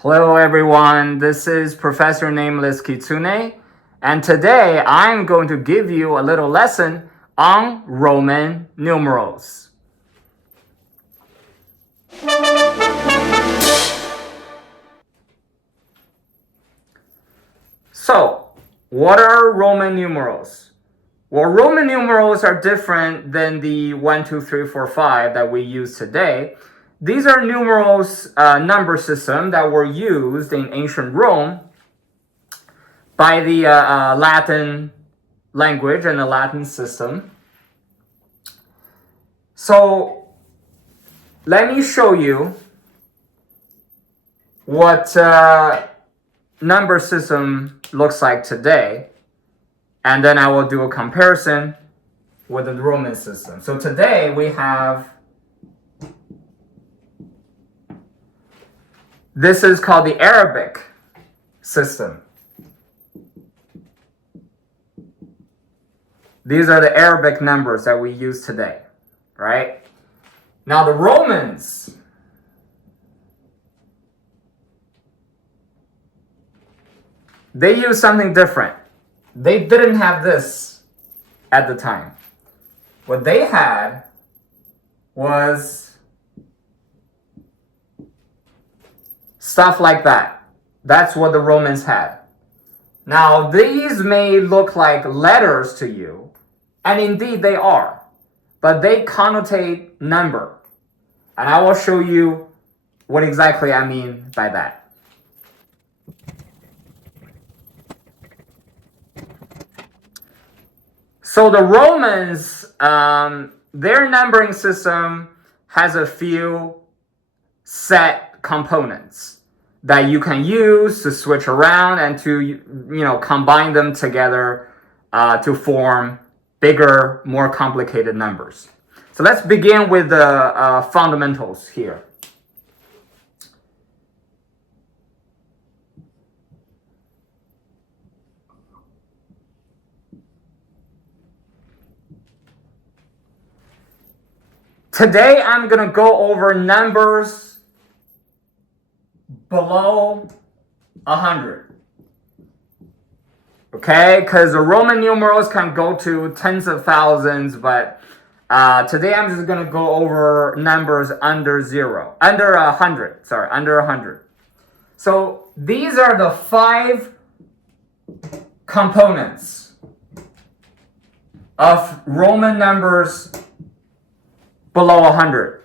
Hello everyone, this is Professor Nameless Kitsune, and today I'm going to give you a little lesson on Roman numerals. So, what are Roman numerals? Well, Roman numerals are different than the 1, 2, 3, 4, 5 that we use today. These are numerals number system that were used in ancient Rome by the Latin language and the Latin system. So let me show you what number system looks like today, and then I will do a comparison with the Roman system. So today we have, this is called the Arabic system. These are the Arabic numbers that we use today, right? Now the Romans, they used something different. They didn't have this at the time. What they had was stuff like that. That's what the Romans had. Now, these may look like letters to you, and indeed they are, but they connotate number. And I will show you what exactly I mean by that. So the Romans, their numbering system has a few set components that you can use to switch around and to combine them together to form bigger, more complicated numbers. So let's begin with the fundamentals here. Today I'm going to go over numbers below 100. Okay, because the Roman numerals can go to tens of thousands, but today I'm just going to go over numbers under 100. So these are the 5 components of Roman numbers below 100.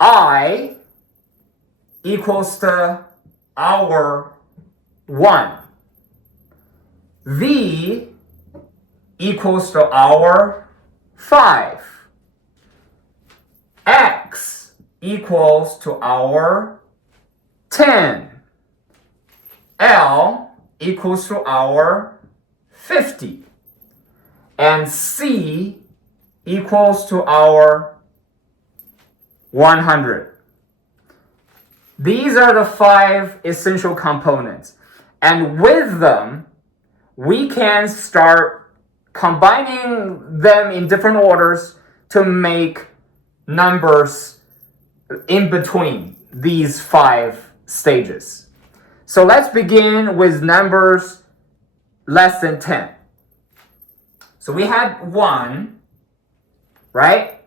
I equals to our 1. V equals to our 5. X equals to our 10. L equals to our 50. And C equals to our 100. These are the 5 essential components. And with them, we can start combining them in different orders to make numbers in between these 5 stages. So let's begin with numbers less than 10. So we had 1, right?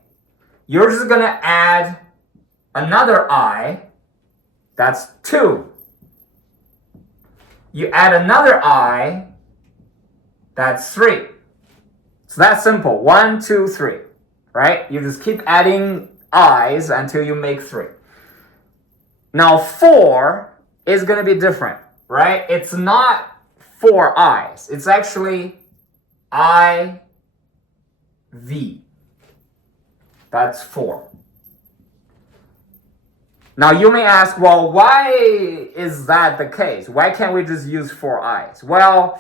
You're just going to add another I, that's 2. You add another I, that's 3. So that's simple. 1, 2, 3, right? You just keep adding i's until you make 3. Now 4 is going to be different, right? It's not 4 i's. It's actually I, V. That's 4. Now you may ask, well, why is that the case? Why can't we just use 4 i's? Well,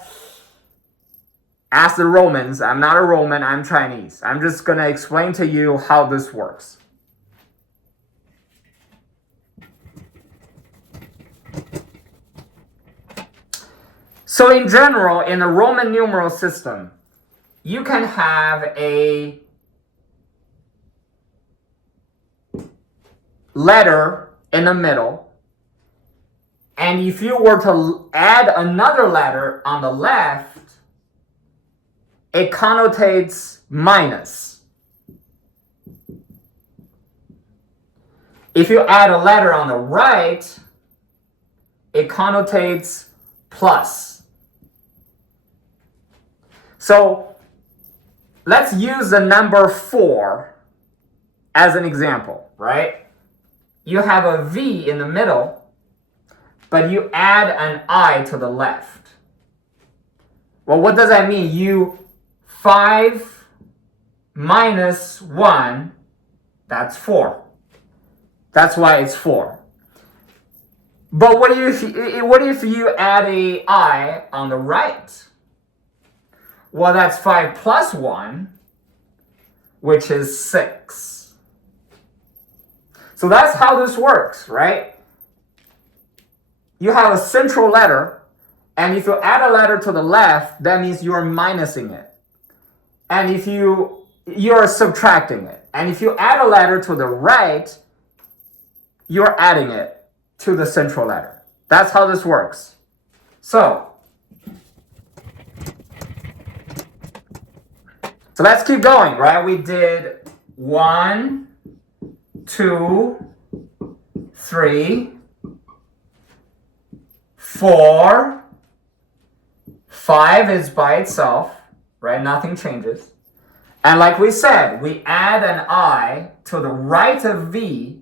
ask the Romans. I'm not a Roman, I'm Chinese. I'm just going to explain to you how this works. So in general, in the Roman numeral system, you can have a letter in the middle And if you were to add another letter on the left, it connotates minus. If you add a letter on the right, it connotates plus. So let's use the number 4 as an example, right? You have a V in the middle, but you add an I to the left. Well, what does that mean? 5 minus 1, that's 4. That's why it's 4. But what if you add a I on the right? Well, that's 5 plus 1, which is 6. So that's how this works, right? You have a central letter, and if you add a letter to the left, that means you're minusing it. And if you're subtracting it. And if you add a letter to the right, you're adding it to the central letter. That's how this works. So let's keep going, right? We did 1, 2, 3, 4, 5 is by itself, right? Nothing changes. And like we said, we add an I to the right of V,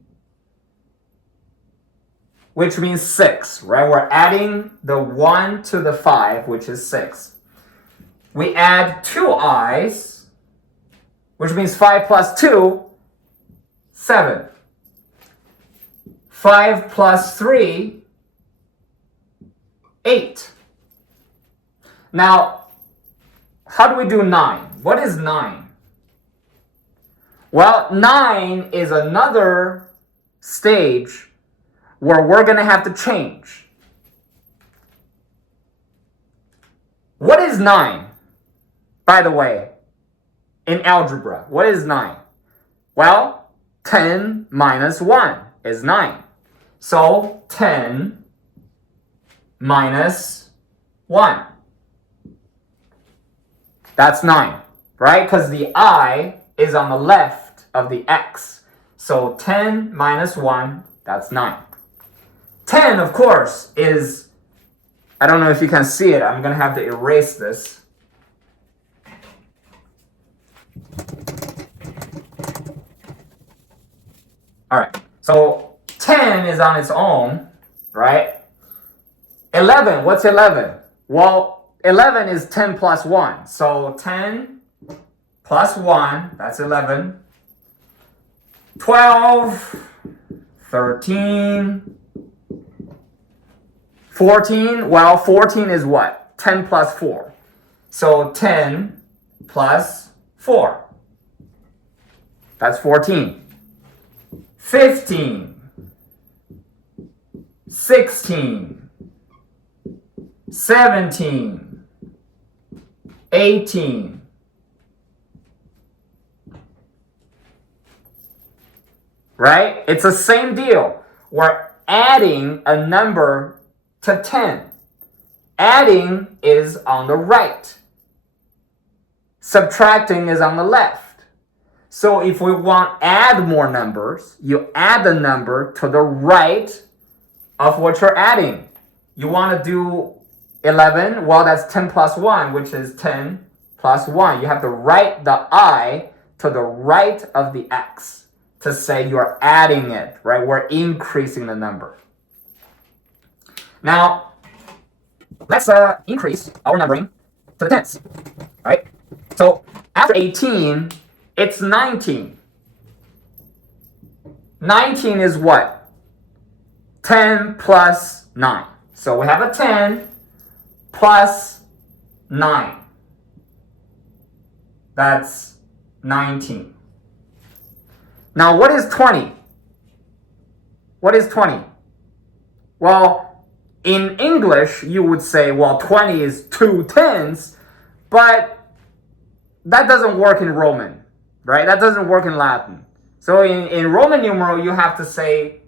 which means 6, right? We're adding the 1 to the 5, which is 6. We add 2 I's, which means 5 plus 2, 7. 5 plus 3, 8. Now, how do we do 9? What is 9? Well, 9 is another stage where we're going to have to change. What is 9? By the way, in algebra, what is 9? Well, 10 minus 1 is 9. So 10 minus 1. That's 9, right? Because the I is on the left of the X. So 10 minus 1, that's 9. 10, of course, is, I don't know if you can see it. I'm going to have to erase this. All right, so 10 is on its own, right? 11, what's 11? Well, 11 is 10 plus 1. So 10 plus 1, that's 11. 12, 13, 14. Well, 14 is what? 10 plus 4. So 10 plus 4. That's 14. 15, 16, 17, 18, right? It's the same deal. We're adding a number to 10. Adding is on the right. Subtracting is on the left. So if we want to add more numbers, you add the number to the right of what you're adding. You want to do 11, well, that's 10 plus 1, which is 10 plus 1. You have to write the I to the right of the X to say you're adding it, right? We're increasing the number. Now, let's increase our numbering to the tens, right? So after 18, it's 19. 19 is what? 10 plus 9. So we have a 10 plus 9. That's 19. Now, what is 20? What is 20? Well, in English, you would say, well, 20 is 2 tens, but that doesn't work in Roman, right? That doesn't work in Latin. So in Roman numeral, you have to say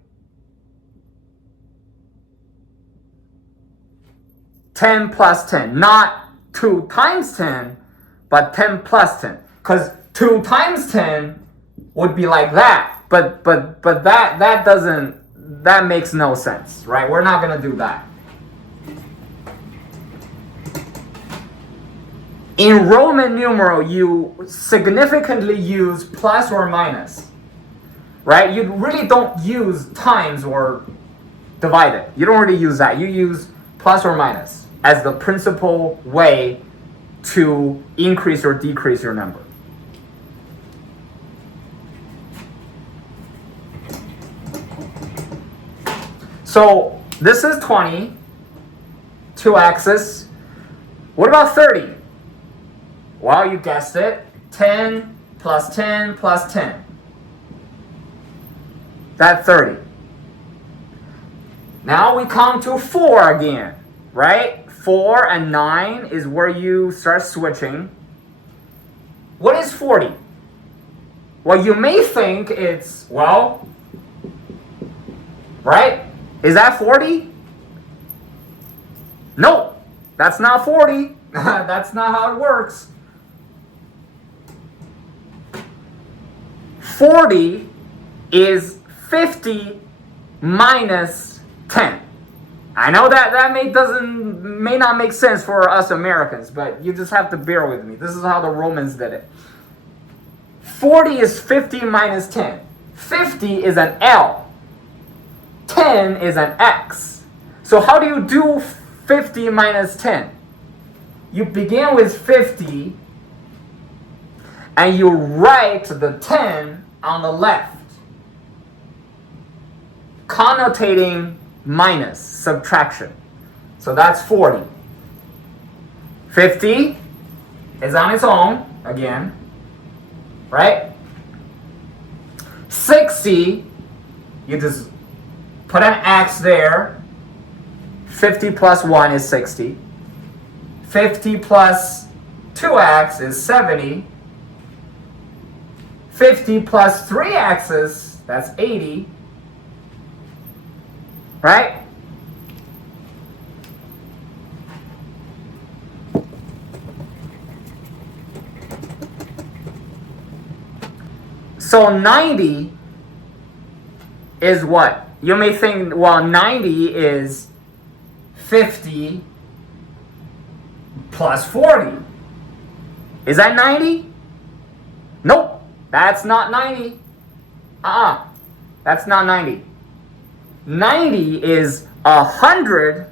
10 plus 10. Not 2 times 10, but 10 plus 10. Because 2 times 10 would be like that. But that doesn't, that makes no sense, right? We're not going to do that. In Roman numeral, you significantly use plus or minus, right? You really don't use times or divided. You don't really use that. You use plus or minus as the principal way to increase or decrease your number. So this is 20, 2x's. What about 30? Well, you guessed it, 10 plus 10 plus 10. That's 30. Now we come to 4 again, right? 4 and 9 is where you start switching. What is 40? Well, you may think it's, well, right? Is that 40? No, that's not 40. That's not how it works. 40 is 50 minus 10. I know that may not make sense for us Americans, but you just have to bear with me. This is how the Romans did it. 40 is 50 minus 10. 50 is an L. 10 is an X. So how do you do 50 minus 10? You begin with 50 and you write the 10 on the left, connotating minus, subtraction. So that's 40. 50 is on its own, again, right? 60, you just put an X there. 50 plus 1 is 60. 50 plus 2x is 70. 50 plus 3x's, that's 80. Right? So 90 is what? You may think, well, 90 is 50 plus 40. Is that 90? Nope. That's not 90. That's not 90. 90 is 100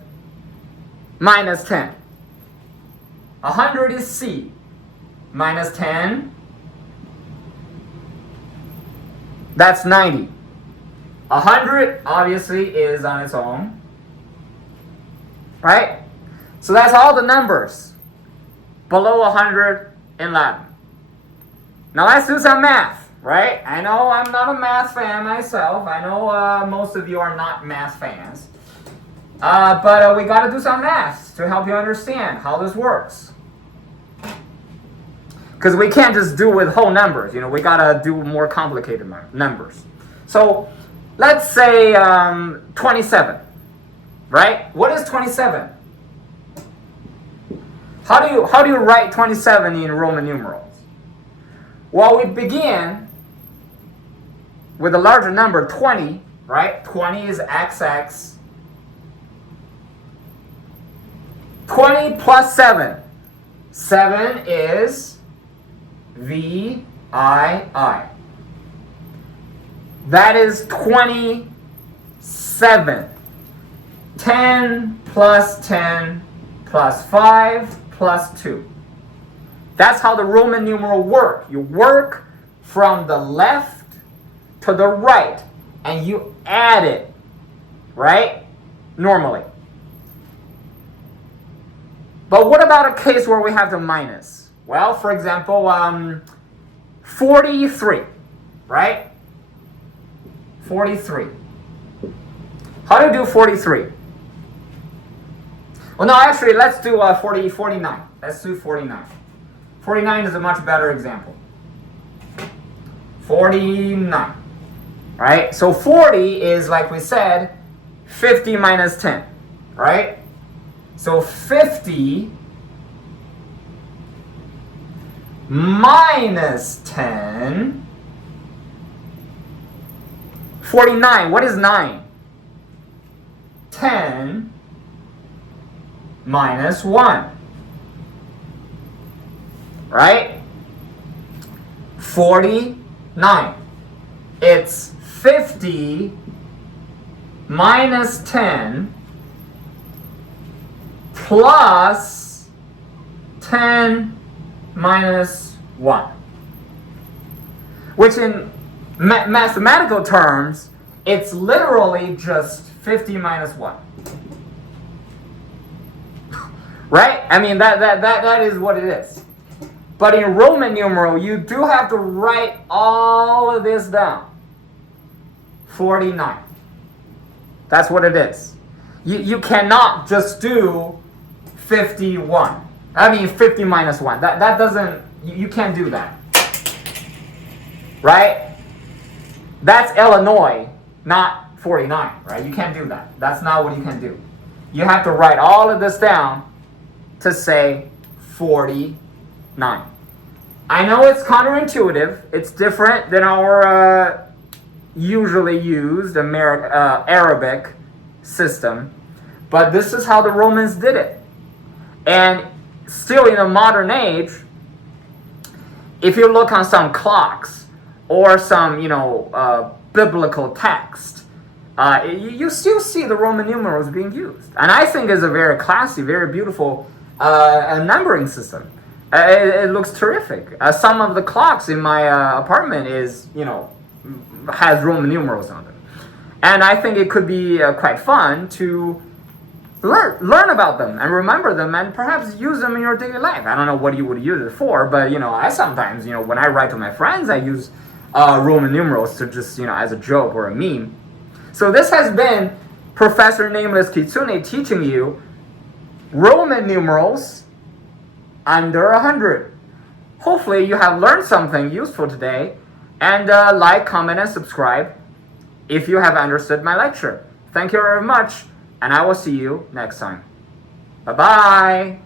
minus 10. 100 is C. Minus 10. That's 90. 100 obviously is on its own. Right? So that's all the numbers below 100 in Latin. Now let's do some math, right? I know I'm not a math fan myself. I know most of you are not math fans. But we got to do some math to help you understand how this works. Because we can't just do with whole numbers. You know, we got to do more complicated numbers. So let's say 27, right? What is 27? How do you write 27 in Roman numerals? Well, we begin with a larger number, 20, right? 20 is XX. 20 plus 7. 7 is VII. That is 27. 10 plus 10 plus 5 plus 2. That's how the Roman numeral work. You work from the left to the right, and you add it, right? Normally. But what about a case where we have to minus? Well, for example, 43, right? 43. How do you do 43? Well, no, actually, let's do 49. Let's do 49. 49 is a much better example. 49, right? So 40 is, like we said, 50 minus 10, right? So 50 minus 10. 49. What is 9? 10 minus 1. Right? 49. It's 50 minus 10 plus 10 minus 1. Which in mathematical terms, it's literally just 50 minus 1. Right? I mean, that is what it is. But in Roman numeral, you do have to write all of this down. 49. That's what it is. You cannot just do 51. I mean 50 minus 1. That doesn't, you can't do that. Right? That's Illinois, not 49, right? You can't do that. That's not what you can do. You have to write all of this down to say 49. I know it's counterintuitive. It's different than our usually used Arabic system. But this is how the Romans did it. And still in a modern age, if you look on some clocks or some, biblical text, you still see the Roman numerals being used. And I think it's a very classy, very beautiful numbering system. It looks terrific. Some of the clocks in my apartment has Roman numerals on them. And I think it could be quite fun to learn about them and remember them and perhaps use them in your daily life. I don't know what you would use it for, but I sometimes, when I write to my friends, I use Roman numerals to just, as a joke or a meme. So this has been Professor Nameless Kitsune teaching you Roman numerals under 100. Hopefully you have learned something useful today, and like, comment, and subscribe if you have understood my lecture. Thank you very much, and I will see you next time. Bye-bye.